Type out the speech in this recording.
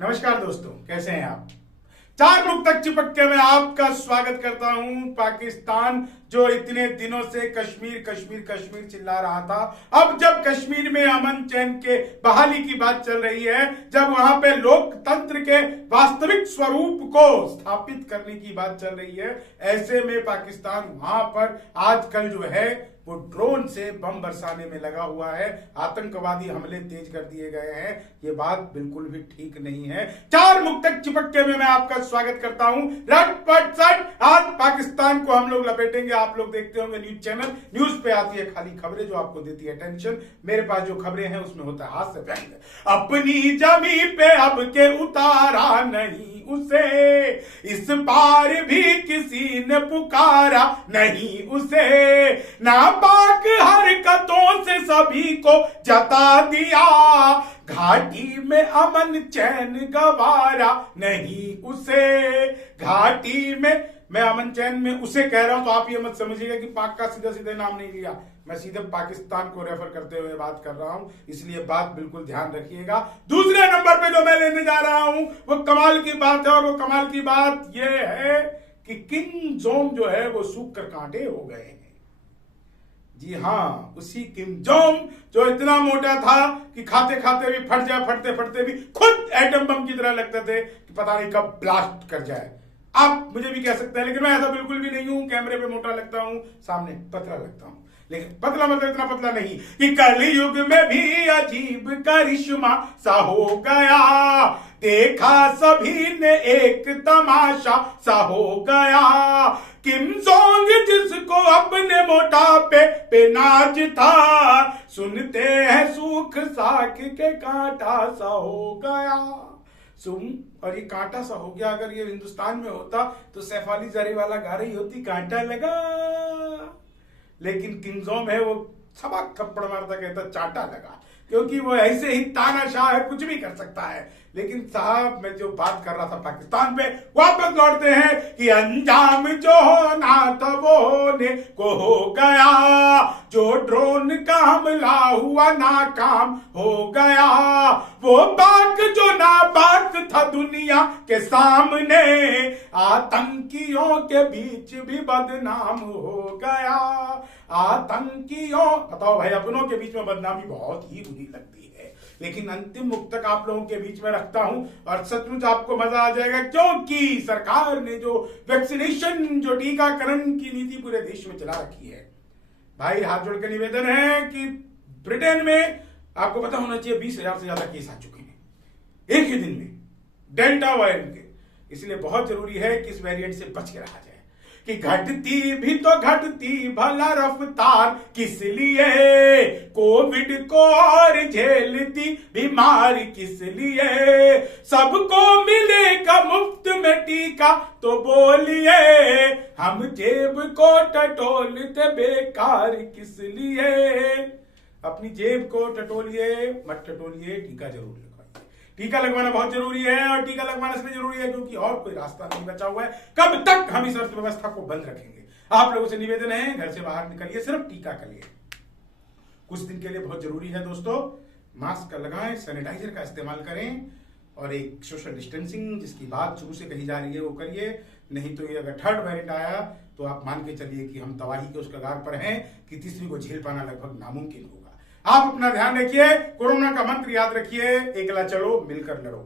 नमस्कार दोस्तों, कैसे हैं आप। चार मुख तक चिपक के मैं आपका स्वागत करता हूं। पाकिस्तान जो इतने दिनों से कश्मीर कश्मीर कश्मीर चिल्ला रहा था, अब जब कश्मीर में अमन चैन के बहाली की बात चल रही है, जब वहां पे लोकतंत्र के वास्तविक स्वरूप को स्थापित करने की बात चल रही है, ऐसे में पाकिस्तान वहां पर आजकल जो है वो ड्रोन से बम बरसाने में लगा हुआ है। आतंकवादी हमले तेज कर दिए गए हैं। ये बात बिल्कुल भी ठीक नहीं है। चार मुख तक चिपक के में मैं आपका स्वागत करता हूं। रटपट सट आज पाकिस्तान को हम लोग लपेटेंगे। आप लोग देखते होंगे न्यूज चैनल, न्यूज पे आती है खाली खबरें जो आपको देती है टेंशन। मेरे पास जो खबरें हैं उसमें होता है हास्य व्यंग। अपनी जमी पे अब के उतारा नहीं उसे, इस बार भी किसी ने पुकारा नहीं उसे, नापाक हरकतों से सभी को जता दिया, घाटी में अमन चैन गवारा नहीं उसे। घाटी में मैं अमन चैन में उसे कह रहा हूं तो आप ये मत समझिएगा कि पाक का सीधा सीधे नाम नहीं लिया, मैं सीधे पाकिस्तान को रेफर करते हुए बात कर रहा हूं, इसलिए बात बिल्कुल ध्यान रखिएगा। दूसरे नंबर पे जो मैं लेने जा रहा हूं वो कमाल की बात है, और वो कमाल की बात ये है कि किम जोंग जो है वो सूख कर कांटे हो गए हैं। जी हाँ, उसी किम जोंग जो इतना मोटा था कि खाते खाते भी फट जाए, फटते फटते भी खुद एटम बम की तरह लगते थे कि पता नहीं कब ब्लास्ट कर जाए। आप मुझे भी कह सकते हैं, लेकिन मैं ऐसा बिल्कुल भी नहीं हूं। कैमरे पे मोटा लगता हूं, सामने पतला लगता हूं, लेकिन पतला मतलब इतना पतला नहीं कि कलयुग में भी अजीब करिश्मा सा हो गया, देखा सभी ने एक तमाशा सा हो गया। किम जोंग जिसको अपने मोटापे पे नाज था, सुनते हैं सूख साख के कांटा सा हो गया। और ये कांटा सा हो गया। अगर ये हिंदुस्तान में होता तो सैफ अली जरीवाला गा रही होती कांटा लगा, लेकिन किम जोंग है वो सबक थप्पड़ मारता कहता चांटा लगा, क्योंकि वो ऐसे ही तानाशाह है, कुछ भी कर सकता है। लेकिन साहब मैं जो बात कर रहा था पाकिस्तान पे, वापस लौटते हैं कि अंजाम जो होना था वो होने को हो गया, जो ड्रोन का हमला हुआ नाकाम हो गया, वो बाक जो नाबाक था दुनिया के सामने, आतंकियों के बीच भी बदनाम हो गया। आतंकियों, बताओ भाई, अपनों के बीच में बदनामी बहुत ही बुरी लगती है, लेकिन अंतिम मुख तक आप लोगों के बीच में रखता हूं और सचमुच आपको मजा आ जाएगा, क्योंकि सरकार ने जो वैक्सीनेशन, जो टीकाकरण की नीति पूरे देश में चला रखी है, भाई हाथ जोड़ के निवेदन है कि ब्रिटेन में आपको पता होना चाहिए 20,000 से ज्यादा केस आ चुके हैं एक ही दिन में डेल्टा वेरिएंट के। इसलिए बहुत जरूरी है कि इस वेरिएंट से बच के रहा जाए कि घटती भी तो घटती भला रफ्तार किस लिए, कोविड को और झेलती बीमार किस लिए, सबको मिलेगा मुफ्त में टीका तो बोलिए, हम जेब को टटोलते बेकार किस लिए। अपनी जेब को टटोलिए मत टटोलिए, टीका जरूर लगवाइए। टीका लगवाना बहुत जरूरी है, और टीका लगवाना इसलिए जरूरी है क्योंकि और कोई रास्ता नहीं बचा हुआ है। कब तक हम इस अर्थव्यवस्था को बंद रखेंगे। आप लोगों से निवेदन है, घर से बाहर निकलिए सिर्फ टीका के लिए, कुछ दिन के लिए बहुत जरूरी है दोस्तों। मास्क लगाएं, सैनिटाइजर का इस्तेमाल करें, और एक सोशल डिस्टेंसिंग जिसकी बात शुरू से कही जा रही है वो करिए। नहीं तो ये अगर थर्ड वेरिएंट आया तो आप मान के चलिए कि हम तबाही के उस कगार पर हैं कि तीसरी को झेल पाना लगभग नामुमकिन होगा। आप अपना ध्यान रखिए, कोरोना का मंत्र याद रखिए, एकला चलो मिलकर लड़ो।